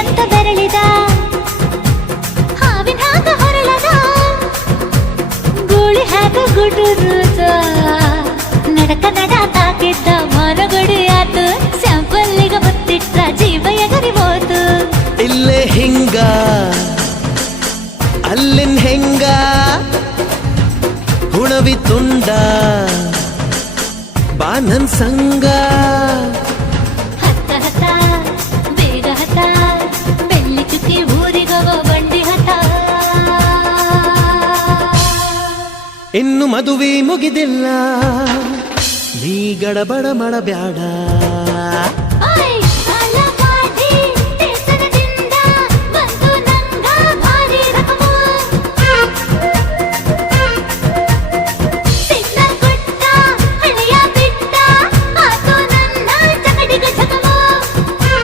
ಅಂತ ಬೆರಳಿದ ಹಾವಿನ ಹಾಗ ಹೊರಳದ ಗೂಳಿ ಹಾಗ ಗುಡುರುದ ನಡಕ ನಡ ತಾಕಿದ್ದ ಮರಗಡಿ ಆತು ಸ್ಯಾಂಪಲ್ಲಿಗ ಮುತ್ತಿಟ್ಟ ಜೀವ ಎಗರಿ ಹೋತು ಇಲ್ಲೇ ಹಿಂಗ ಅಲ್ಲಿನ್ ಹೆಂಗ ಹುಣವಿ ತುಂಡ ಬಾ ನನ್ ಸಂಗ ಹತ್ತ ಹತ್ತ ಬೇಗ ಹತ್ತ ಬೆಳ್ಳಿ ಚುಕ್ಕಿ ಊರಿಗವ ಬಂಡಿ ಹತ್ತ ಇನ್ನು ಮದುವೆ ಮುಗಿದಿಲ್ಲ ನೀ ಗಡಬಡ ಮಾಡಬ್ಯಾಡ